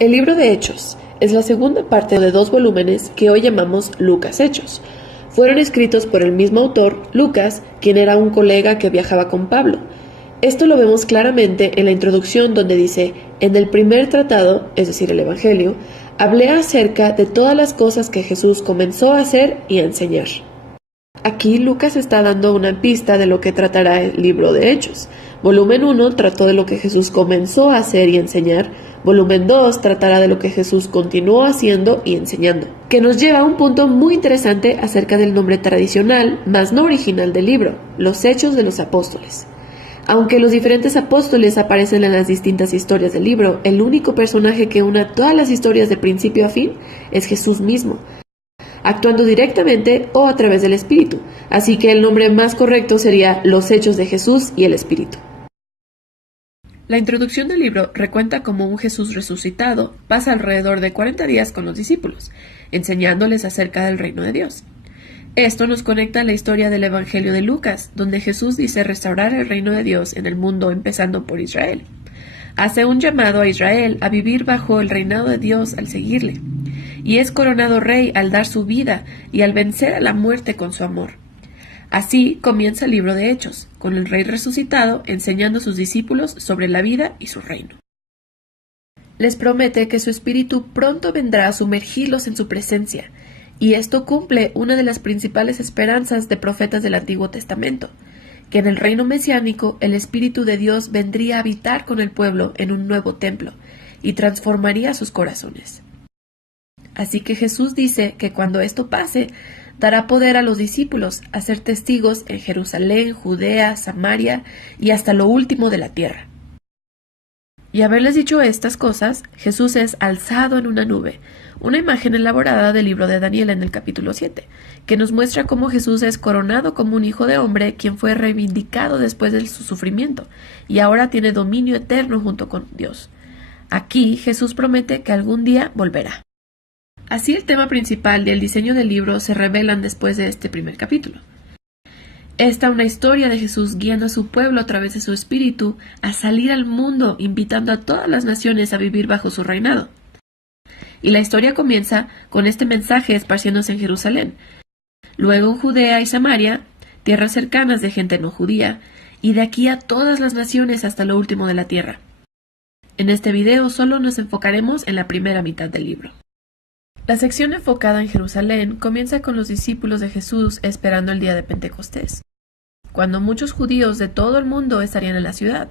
El libro de Hechos es la segunda parte de 2 volúmenes que hoy llamamos Lucas Hechos. Fueron escritos por el mismo autor, Lucas, quien era un colega que viajaba con Pablo. Esto lo vemos claramente en la introducción donde dice: en el primer tratado, es decir, el Evangelio, hablé acerca de todas las cosas que Jesús comenzó a hacer y a enseñar. Aquí Lucas está dando una pista de lo que tratará el libro de Hechos. Volumen 1 trató de lo que Jesús comenzó a hacer y enseñar. Volumen 2 tratará de lo que Jesús continuó haciendo y enseñando, que nos lleva a un punto muy interesante acerca del nombre tradicional, más no original del libro, los Hechos de los Apóstoles. Aunque los diferentes apóstoles aparecen en las distintas historias del libro, el único personaje que une todas las historias de principio a fin es Jesús mismo, actuando directamente o a través del Espíritu, así que el nombre más correcto sería Los Hechos de Jesús y el Espíritu. La introducción del libro recuenta cómo un Jesús resucitado pasa alrededor de 40 días con los discípulos, enseñándoles acerca del reino de Dios. Esto nos conecta a la historia del Evangelio de Lucas, donde Jesús dice restaurar el reino de Dios en el mundo empezando por Israel. Hace un llamado a Israel a vivir bajo el reinado de Dios al seguirle, y es coronado rey al dar su vida y al vencer a la muerte con su amor. Así comienza el libro de Hechos, con el rey resucitado enseñando a sus discípulos sobre la vida y su reino. Les promete que su espíritu pronto vendrá a sumergirlos en su presencia, y esto cumple una de las principales esperanzas de profetas del Antiguo Testamento, que en el reino mesiánico el Espíritu de Dios vendría a habitar con el pueblo en un nuevo templo, y transformaría sus corazones. Así que Jesús dice que cuando esto pase, dará poder a los discípulos a ser testigos en Jerusalén, Judea, Samaria y hasta lo último de la tierra. Y haberles dicho estas cosas, Jesús es alzado en una nube, una imagen elaborada del libro de Daniel en el capítulo 7, que nos muestra cómo Jesús es coronado como un hijo de hombre quien fue reivindicado después de su sufrimiento y ahora tiene dominio eterno junto con Dios. Aquí Jesús promete que algún día volverá. Así el tema principal y el diseño del libro se revelan después de este primer capítulo. Esta una historia de Jesús guiando a su pueblo a través de su espíritu a salir al mundo, invitando a todas las naciones a vivir bajo su reinado. Y la historia comienza con este mensaje esparciéndose en Jerusalén, luego en Judea y Samaria, tierras cercanas de gente no judía, y de aquí a todas las naciones hasta lo último de la tierra. En este video solo nos enfocaremos en la primera mitad del libro. La sección enfocada en Jerusalén comienza con los discípulos de Jesús esperando el día de Pentecostés, cuando muchos judíos de todo el mundo estarían en la ciudad.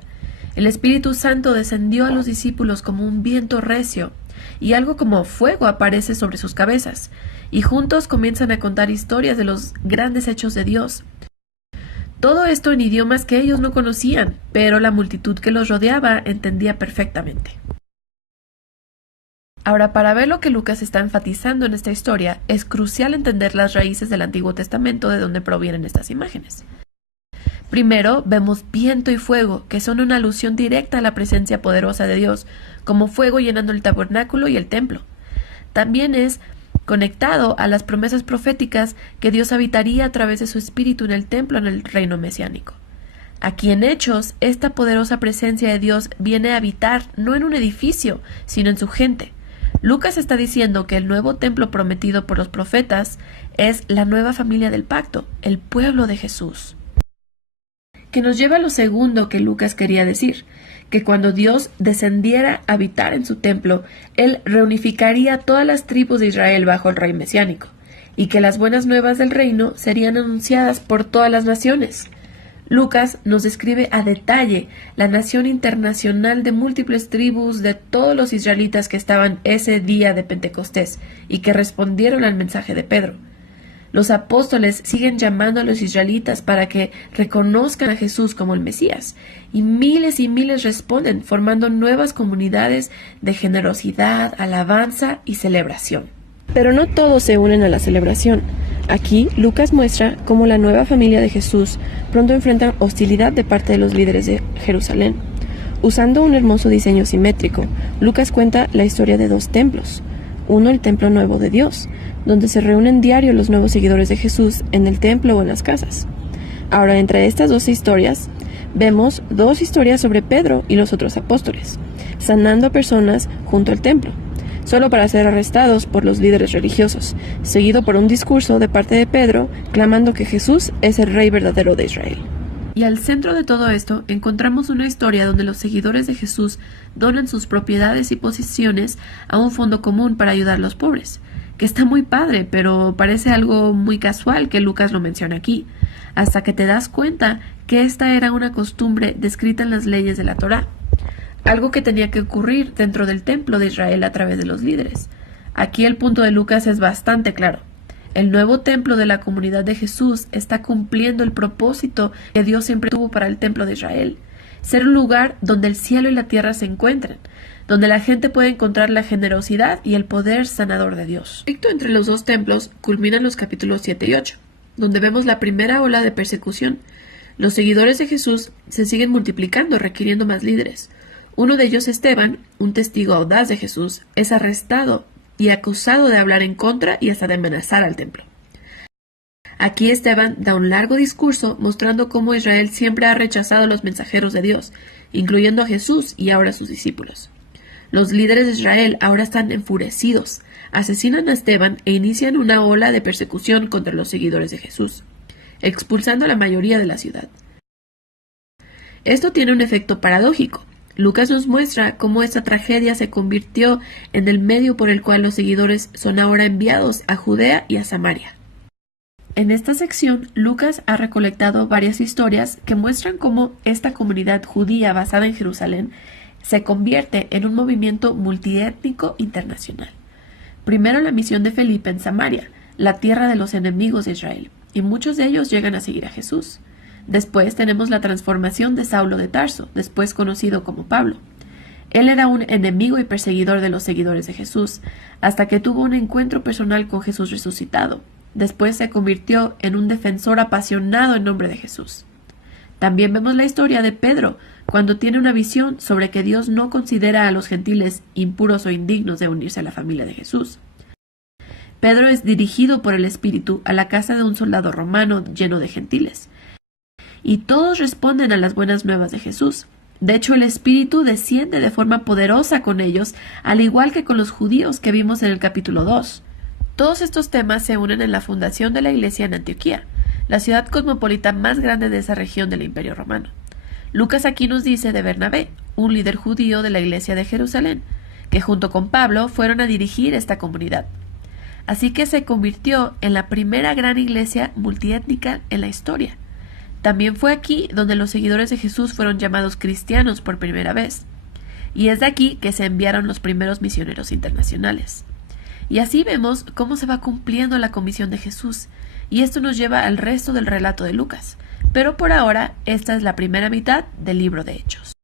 El Espíritu Santo descendió a los discípulos como un viento recio, y algo como fuego aparece sobre sus cabezas, y juntos comienzan a contar historias de los grandes hechos de Dios. Todo esto en idiomas que ellos no conocían, pero la multitud que los rodeaba entendía perfectamente. Ahora, para ver lo que Lucas está enfatizando en esta historia, es crucial entender las raíces del Antiguo Testamento de donde provienen estas imágenes. Primero, vemos viento y fuego, que son una alusión directa a la presencia poderosa de Dios, como fuego llenando el tabernáculo y el templo. También es conectado a las promesas proféticas que Dios habitaría a través de su espíritu en el templo en el reino mesiánico. Aquí en Hechos, esta poderosa presencia de Dios viene a habitar no en un edificio, sino en su gente. Lucas está diciendo que el nuevo templo prometido por los profetas es la nueva familia del pacto, el pueblo de Jesús. Que nos lleva a lo segundo que Lucas quería decir, que cuando Dios descendiera a habitar en su templo, Él reunificaría todas las tribus de Israel bajo el rey mesiánico, y que las buenas nuevas del reino serían anunciadas por todas las naciones. Lucas nos describe a detalle la nación internacional de múltiples tribus de todos los israelitas que estaban ese día de Pentecostés y que respondieron al mensaje de Pedro. Los apóstoles siguen llamando a los israelitas para que reconozcan a Jesús como el Mesías, y miles responden, formando nuevas comunidades de generosidad, alabanza y celebración. Pero no todos se unen a la celebración. Aquí, Lucas muestra cómo la nueva familia de Jesús pronto enfrenta hostilidad de parte de los líderes de Jerusalén. Usando un hermoso diseño simétrico, Lucas cuenta la historia de 2 templos. Uno, el templo nuevo de Dios, donde se reúnen diario los nuevos seguidores de Jesús en el templo o en las casas. Ahora, entre estas 2 historias, vemos 2 historias sobre Pedro y los otros apóstoles. sanando a personas junto al templo, solo para ser arrestados por los líderes religiosos, seguido por un discurso de parte de Pedro clamando que Jesús es el rey verdadero de Israel. Y al centro de todo esto encontramos una historia donde los seguidores de Jesús donan sus propiedades y posesiones a un fondo común para ayudar a los pobres, que está muy padre, pero parece algo muy casual que Lucas lo menciona aquí, hasta que te das cuenta que esta era una costumbre descrita en las leyes de la Torá, algo que tenía que ocurrir dentro del templo de Israel a través de los líderes. Aquí el punto de Lucas es bastante claro. El nuevo templo de la comunidad de Jesús está cumpliendo el propósito que Dios siempre tuvo para el templo de Israel, ser un lugar donde el cielo y la tierra se encuentren, donde la gente puede encontrar la generosidad y el poder sanador de Dios. El conflicto entre los dos templos culmina en los capítulos 7 y 8, donde vemos la primera ola de persecución. Los seguidores de Jesús se siguen multiplicando, requiriendo más líderes. Uno de ellos, Esteban, un testigo audaz de Jesús, es arrestado y acusado de hablar en contra y hasta de amenazar al templo. Aquí Esteban da un largo discurso mostrando cómo Israel siempre ha rechazado a los mensajeros de Dios, incluyendo a Jesús y ahora a sus discípulos. Los líderes de Israel ahora están enfurecidos, asesinan a Esteban e inician una ola de persecución contra los seguidores de Jesús, expulsando a la mayoría de la ciudad. Esto tiene un efecto paradójico. Lucas nos muestra cómo esta tragedia se convirtió en el medio por el cual los seguidores son ahora enviados a Judea y a Samaria. En esta sección, Lucas ha recolectado varias historias que muestran cómo esta comunidad judía basada en Jerusalén se convierte en un movimiento multiétnico internacional. Primero la misión de Felipe en Samaria, la tierra de los enemigos de Israel, y muchos de ellos llegan a seguir a Jesús. Después tenemos la transformación de Saulo de Tarso, después conocido como Pablo. Él era un enemigo y perseguidor de los seguidores de Jesús, hasta que tuvo un encuentro personal con Jesús resucitado. Después se convirtió en un defensor apasionado en nombre de Jesús. También vemos la historia de Pedro, cuando tiene una visión sobre que Dios no considera a los gentiles impuros o indignos de unirse a la familia de Jesús. Pedro es dirigido por el Espíritu a la casa de un soldado romano lleno de gentiles. Y todos responden a las buenas nuevas de Jesús. De hecho, el Espíritu desciende de forma poderosa con ellos, al igual que con los judíos que vimos en el capítulo 2. Todos estos temas se unen en la fundación de la iglesia en Antioquía, la ciudad cosmopolita más grande de esa región del Imperio Romano. Lucas aquí nos dice de Bernabé, un líder judío de la iglesia de Jerusalén, que junto con Pablo fueron a dirigir esta comunidad. Así que se convirtió en la primera gran iglesia multiétnica en la historia. También fue aquí donde los seguidores de Jesús fueron llamados cristianos por primera vez. Y es de aquí que se enviaron los primeros misioneros internacionales. Y así vemos cómo se va cumpliendo la comisión de Jesús. Y esto nos lleva al resto del relato de Lucas. Pero por ahora, esta es la primera mitad del libro de Hechos.